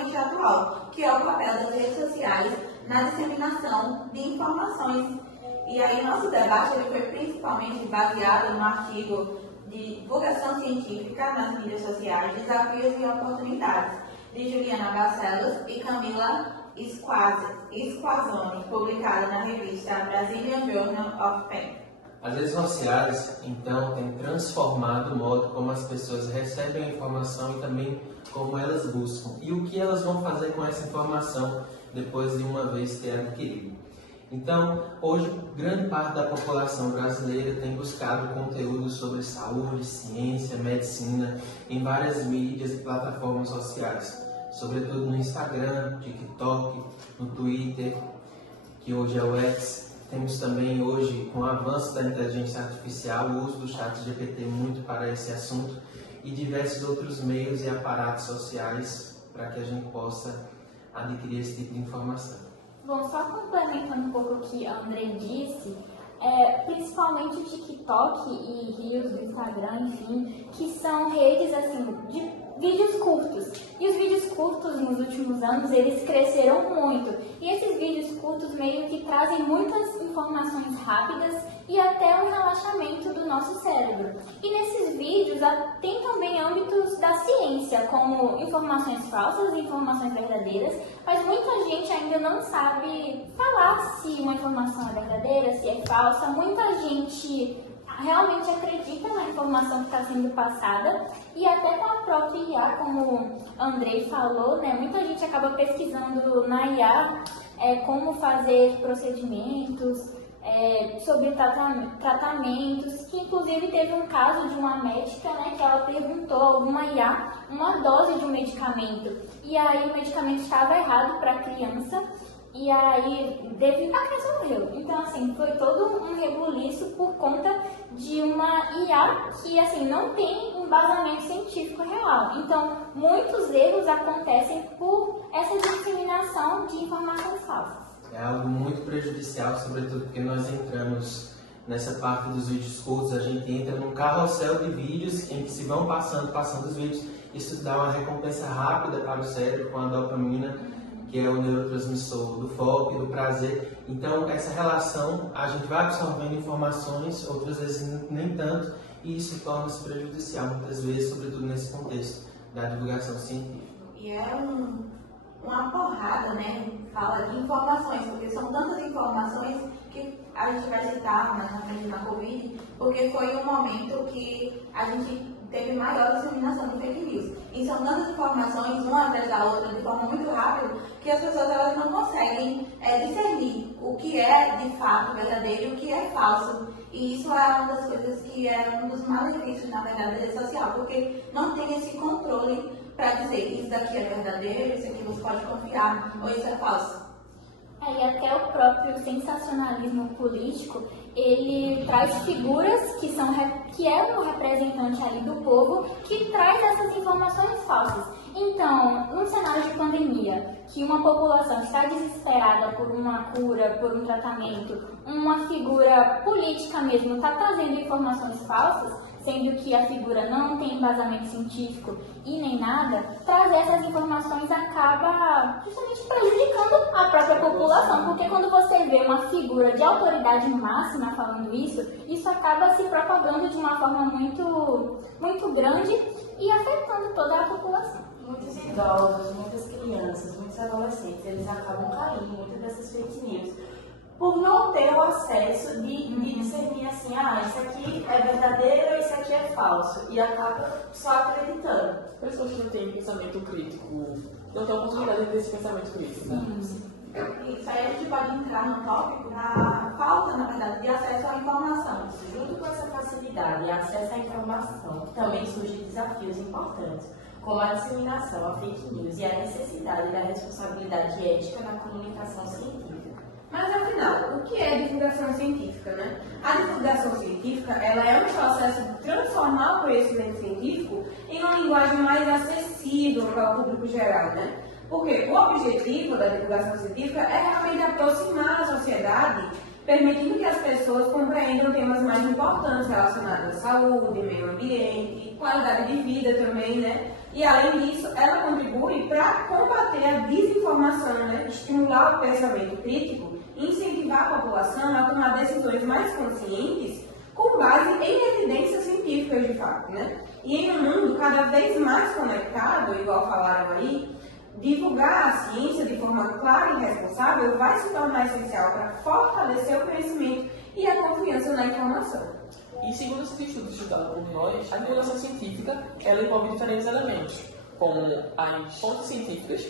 extremamente atual, que é o papel das redes sociais na disseminação de informações. E aí nosso debate ele foi principalmente baseado no artigo de divulgação científica nas mídias sociais, desafios e oportunidades, de Juliana Barcelos e Camila Squazzoni, publicada na revista Brazilian Journal of Pain. As redes sociais, então, têm transformado o modo como as pessoas recebem a informação e também como elas buscam. E o que elas vão fazer com essa informação depois de uma vez ter adquirido. Então, hoje, grande parte da população brasileira tem buscado conteúdo sobre saúde, ciência, medicina em várias mídias e plataformas sociais, sobretudo no Instagram, TikTok, no Twitter, que hoje é o X. Temos também hoje, com o avanço da inteligência artificial, o uso do ChatGPT muito para esse assunto e diversos outros meios e aparatos sociais para que a gente possa adquirir esse tipo de informação. Bom, só complementando um pouco o que a André disse, principalmente o TikTok e Reels do Instagram, enfim, que são redes assim de vídeos curtos. E os vídeos curtos nos últimos anos, eles cresceram muito. E esses vídeos curtos meio que trazem muitas informações rápidas e até um relaxamento do nosso cérebro. E nesses vídeos tem também âmbitos da ciência, como informações falsas e informações verdadeiras, mas muita gente ainda não sabe falar se uma informação é verdadeira, se é falsa. Muita gente realmente acredita na informação que está sendo passada e até com a própria IA, como Andrei falou, né? Muita gente acaba pesquisando na IA como fazer procedimentos, sobre tratamentos, que inclusive teve um caso de uma médica, né, que ela perguntou a alguma IA uma dose de um medicamento e aí o medicamento estava errado para a criança. E aí, a criança morreu. Então, assim, foi todo um rebuliço por conta de uma IA que, assim, não tem embasamento científico real. Então, muitos erros acontecem por essa disseminação de informações falsas. É algo muito prejudicial, sobretudo porque nós entramos nessa parte dos vídeos curtos, a gente entra num carrossel de vídeos em que se vão passando os vídeos. Isso dá uma recompensa rápida para o cérebro com a dopamina, que é o neurotransmissor do foco e do prazer. Então, essa relação, a gente vai absorvendo informações, outras vezes nem tanto, e isso torna-se prejudicial, muitas vezes, sobretudo nesse contexto da divulgação científica. E é uma porrada, né, fala de informações, porque são tantas informações que a gente vai citar mais na frente na Covid, porque foi um momento que a gente teve maior disseminação de fake news. E são tantas informações, uma atrás da outra, de forma muito rápida, que as pessoas elas não conseguem discernir o que é de fato verdadeiro e o que é falso. E isso é uma das coisas que é um dos malefícios, na verdade, da rede social, porque não tem esse controle para dizer isso daqui é verdadeiro, isso aqui você pode confiar, ou isso é falso. E até o próprio sensacionalismo político, ele traz figuras que é um representante ali do povo, que traz essas informações falsas. Então, num cenário de pandemia, que uma população está desesperada por uma cura, por um tratamento, uma figura política mesmo está trazendo informações falsas, sendo que a figura não tem embasamento científico e nem nada, trazer essas informações acaba justamente prejudicando a própria população, porque quando você vê uma figura de autoridade máxima falando isso acaba se propagando de uma forma muito, muito grande e afetando toda a população. Muitos idosos, muitas crianças, muitos adolescentes, eles acabam caindo em muitas dessas fake news por não ter o acesso de discernir assim, isso aqui é verdadeiro, isso aqui é falso, e acaba só acreditando. Pessoas que não têm pensamento crítico, não têm a oportunidade de ter esse pensamento crítico, né? Isso aí a gente pode entrar no tópico da falta, na verdade, de acesso à informação. Junto com essa facilidade e acesso à informação, também surgem desafios importantes, como a disseminação, a fake news e a necessidade da responsabilidade ética na comunicação científica. Mas afinal, o que é divulgação científica, né? A divulgação científica, ela é um processo de transformar o conhecimento científico em uma linguagem mais acessível para o público geral, né? Porque o objetivo da divulgação científica é realmente aproximar a sociedade, permitindo que as pessoas compreendam temas mais importantes relacionados à saúde, meio ambiente, qualidade de vida também, né? E além disso, ela contribui para combater informação, né? Estimular o pensamento crítico e incentivar a população a tomar decisões mais conscientes com base em evidências científicas de fato, né? E em um mundo cada vez mais conectado, igual falaram aí, divulgar a ciência de forma clara e responsável vai se tornar essencial para fortalecer o conhecimento e a confiança na informação. E segundo esse estudo estudado por nós, a divulgação científica ela envolve diferentes elementos, como as fontes científicas,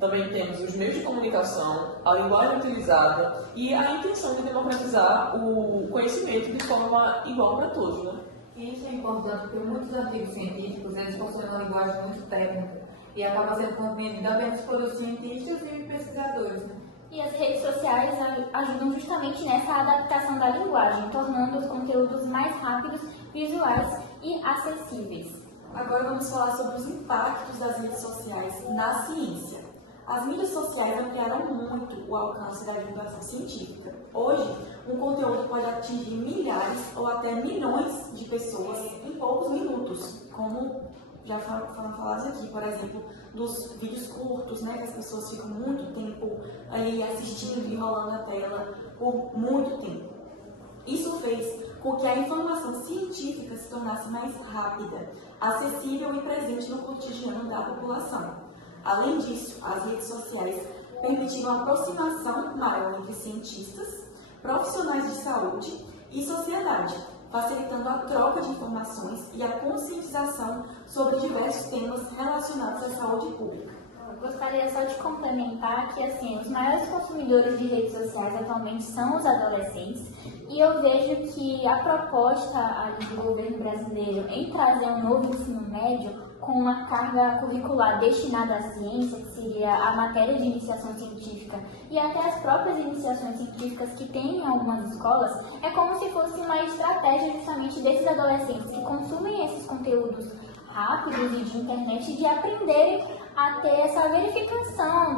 também temos os meios de comunicação, a linguagem utilizada e a intenção de democratizar o conhecimento de forma igual para todos, né? E isso é importante porque muitos artigos científicos eles possuem uma linguagem muito técnica e acaba sendo compreendido apenas por os cientistas e pesquisadores, né? E as redes sociais ajudam justamente nessa adaptação da linguagem, tornando os conteúdos mais rápidos, visuais e acessíveis. Agora vamos falar sobre os impactos das redes sociais na ciência. As mídias sociais ampliaram muito o alcance da divulgação científica. Hoje, um conteúdo pode atingir milhares ou até milhões de pessoas em poucos minutos, como já foram falados aqui, por exemplo, dos vídeos curtos, né, que as pessoas ficam muito tempo ali assistindo e rolando a tela por muito tempo. Isso fez com que a informação científica se tornasse mais rápida, acessível e presente no cotidiano da população. Além disso, as redes sociais permitiram a aproximação maior entre cientistas, profissionais de saúde e sociedade, facilitando a troca de informações e a conscientização sobre diversos temas relacionados à saúde pública. Eu gostaria só de complementar que assim, os maiores consumidores de redes sociais atualmente são os adolescentes e eu vejo que a proposta ali do governo brasileiro em trazer um novo ensino médio com uma carga curricular destinada à ciência, que seria a matéria de iniciação científica e até as próprias iniciações científicas que tem em algumas escolas, é como se fosse uma estratégia justamente desses adolescentes que consumem esses conteúdos rápidos e de internet de aprenderem a ter essa verificação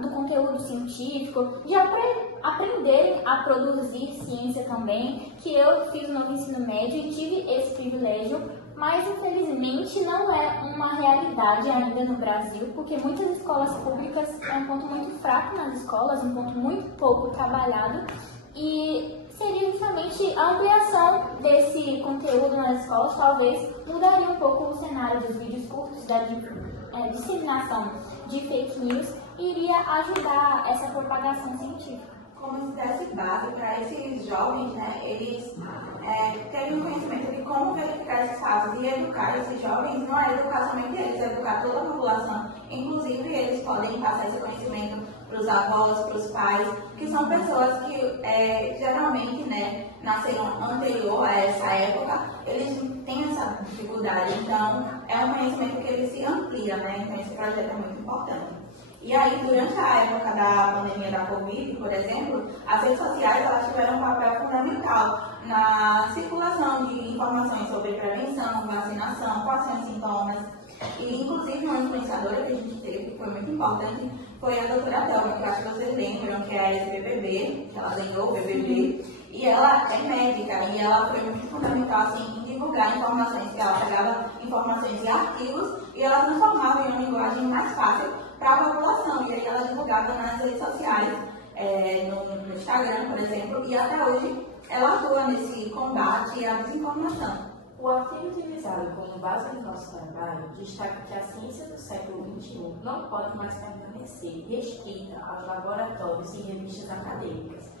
do conteúdo científico, de aprenderem a produzir ciência também, que eu fiz no ensino médio e tive esse privilégio, mas infelizmente não é uma realidade ainda no Brasil, porque muitas escolas públicas é um ponto muito fraco nas escolas, um ponto muito pouco trabalhado, e seria justamente a ampliação desse conteúdo nas escolas, talvez mudaria um pouco o cenário dos vídeos curtos, da disseminação de fake news, e iria ajudar essa propagação científica. Como se desse base para esses jovens, né, eles terem um conhecimento de como verificar esses fatos e educar esses jovens, não é educar somente eles, é educar toda a população. Inclusive, eles podem passar esse conhecimento para os avós, para os pais, que são pessoas que geralmente, né, nasceram anterior a essa época, eles têm essa dificuldade. Então, é um conhecimento que ele se amplia, né? Então, esse projeto é muito importante. E aí, durante a época da pandemia da Covid, por exemplo, as redes sociais elas tiveram um papel fundamental na circulação de informações sobre prevenção, vacinação, quais são os sintomas. E, inclusive, uma influenciadora que a gente teve, que foi muito importante, foi a doutora Thelma, que eu acho que vocês lembram, que é a ex-BBB, que ela ganhou o BBB. E ela é médica, e ela foi muito fundamental assim, em divulgar informações, que ela pegava informações em artigos e ela transformava em uma linguagem mais fácil para a população. E aí ela divulgava nas redes sociais, no Instagram, por exemplo, e até hoje ela atua nesse combate à desinformação. O artigo utilizado como base do nosso trabalho destaca que a ciência do século XXI não pode mais permanecer restrita aos laboratórios e revistas acadêmicas.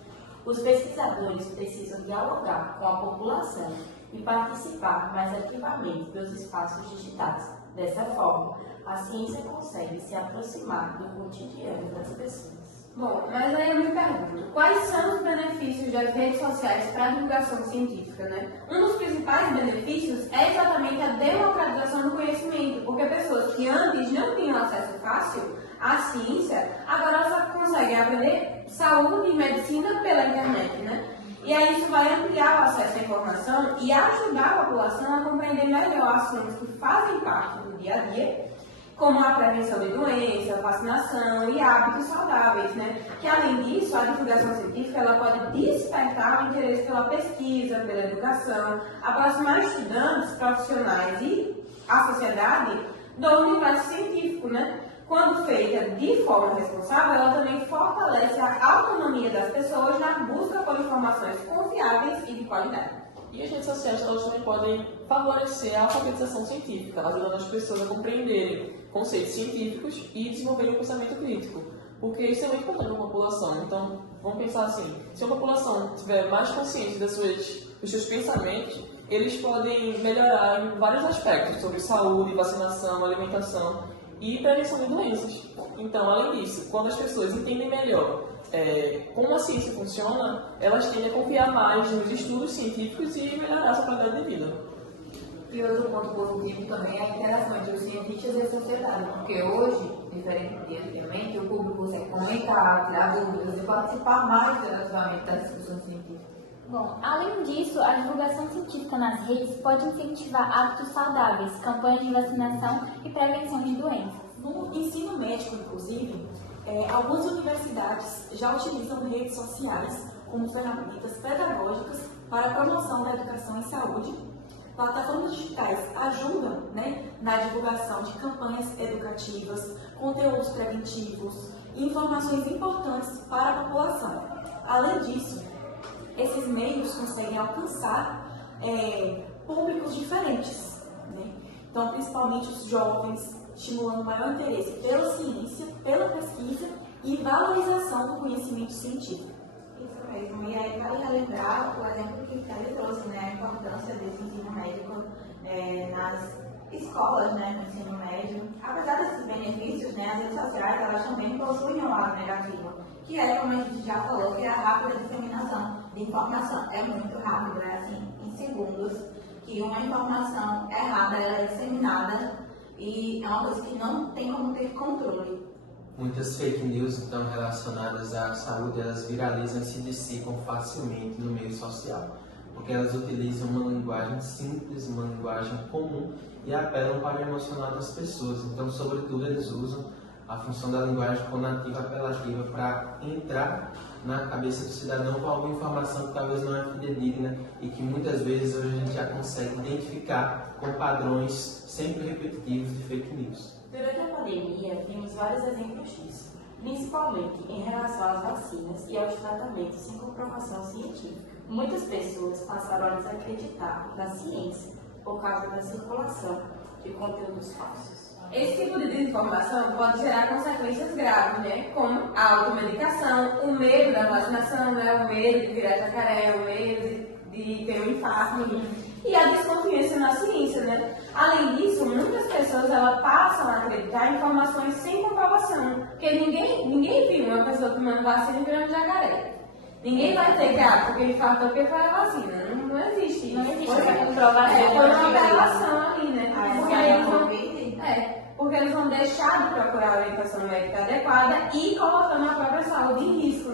Os pesquisadores precisam dialogar com a população e participar mais ativamente dos espaços digitais. Dessa forma, a ciência consegue se aproximar do cotidiano das pessoas. Bom, mas aí eu me pergunto, quais são os benefícios das redes sociais para a divulgação científica, né? Um dos principais benefícios é exatamente a democratização do conhecimento, porque pessoas que antes não tinham acesso fácil à ciência, agora elas conseguem aprender saúde e medicina pela internet, né? E aí isso vai ampliar o acesso à informação e ajudar a população a compreender melhor ações que fazem parte do dia a dia, como a prevenção de doenças, vacinação e hábitos saudáveis, né? Que além disso, a divulgação científica ela pode despertar o interesse pela pesquisa, pela educação, aproximar estudantes, profissionais e a sociedade do universo científico, né? quando feita de forma responsável, ela também fortalece a autonomia das pessoas na busca por informações confiáveis e de qualidade. E as redes sociais elas também podem favorecer a alfabetização científica, ajudando as pessoas a compreenderem conceitos científicos e desenvolverem um pensamento crítico. Porque isso é muito importante para a população. Então, vamos pensar assim, se a população tiver mais consciência dos seus pensamentos, eles podem melhorar em vários aspectos, sobre saúde, vacinação, alimentação e prevenção de doenças. Então, além disso, quando as pessoas entendem melhor como a ciência funciona, elas tendem a confiar mais nos estudos científicos e melhorar a sua qualidade de vida. E outro ponto positivo também é a interação entre os cientistas e a sociedade, porque hoje, diferente de antigamente, o público consegue comunicar, tirar dúvidas e participar mais ativamente das discussões científicas. Bom, além disso, a divulgação científica nas redes pode incentivar hábitos saudáveis, campanhas de vacinação e prevenção de doenças. No ensino médico, inclusive, algumas universidades já utilizam redes sociais como ferramentas pedagógicas para a promoção da educação em saúde. Plataformas digitais ajudam, na divulgação de campanhas educativas, conteúdos preventivos e informações importantes para a população. Além disso, esses meios conseguem alcançar públicos diferentes, Então, principalmente os jovens, estimulando maior interesse pela ciência, pela pesquisa e valorização do conhecimento científico. Isso mesmo, e aí vale relembrar o exemplo que ele trouxe, a importância desse ensino médico nas escolas, no ensino médio. Apesar desses benefícios, as redes sociais elas também possuem um lado negativo, que é, como a gente já falou, que é a rápida disseminação de informação. É muito rápido, assim, em segundos, que uma informação errada ela é disseminada e é uma coisa que não tem como ter controle. Muitas fake news, então, relacionadas à saúde, elas viralizam e se dissipam facilmente no meio social, porque elas utilizam uma linguagem simples, uma linguagem comum e apelam para o emocional das pessoas. Então, sobretudo, eles usam a função da linguagem conativa apelativa para entrar na cabeça do cidadão com alguma informação que talvez não é fidedigna e que muitas vezes hoje a gente já consegue identificar com padrões sempre repetitivos de fake news. Durante a pandemia, vimos vários exemplos disso, principalmente em relação às vacinas e aos tratamentos sem comprovação científica. Muitas pessoas passaram a desacreditar na ciência por causa da circulação de conteúdos falsos. Esse tipo de desinformação pode gerar consequências graves, como a automedicação, o medo da vacinação, o medo de virar jacaré, o medo de ter um infarto e a desconfiança na ciência, Além disso, muitas pessoas passam a acreditar em informações sem comprovação, porque ninguém viu uma pessoa tomando vacina e virando jacaré. Ninguém vai ter que, porque infartou porque foi a vacina. Não existe isso. Não existe essa comprovação. Foi uma relação ali, porque eles vão deixar de procurar a orientação médica adequada e colocando a própria saúde em risco,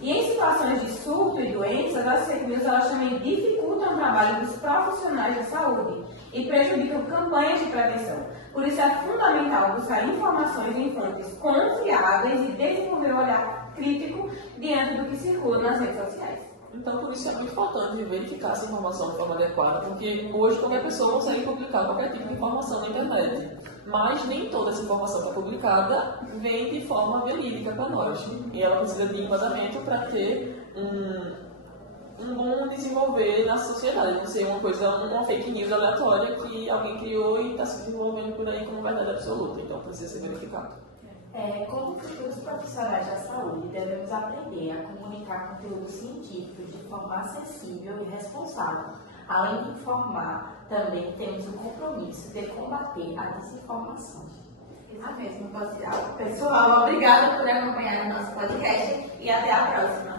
E em situações de surto e doenças, as fake news elas também dificultam o trabalho dos profissionais da saúde e prejudicam campanhas de prevenção. Por isso é fundamental buscar informações em fontes confiáveis e desenvolver um olhar crítico diante do que circula nas redes sociais. Então, por isso é muito importante verificar essa informação de forma adequada, porque hoje qualquer pessoa consegue publicar qualquer tipo de informação na internet. Mas nem toda essa informação que é publicada vem de forma verídica para nós. E ela precisa de embasamento para ter um bom desenvolver na sociedade. Não ser uma fake news aleatória que alguém criou e está se desenvolvendo por aí como verdade absoluta. Então, precisa ser verificado. Como futuros profissionais da saúde, devemos aprender a comunicar conteúdos científicos de forma acessível e responsável. Além de informar, também temos o compromisso de combater a desinformação. Isso mesmo, pessoal. Obrigada por acompanhar o nosso podcast e até a próxima.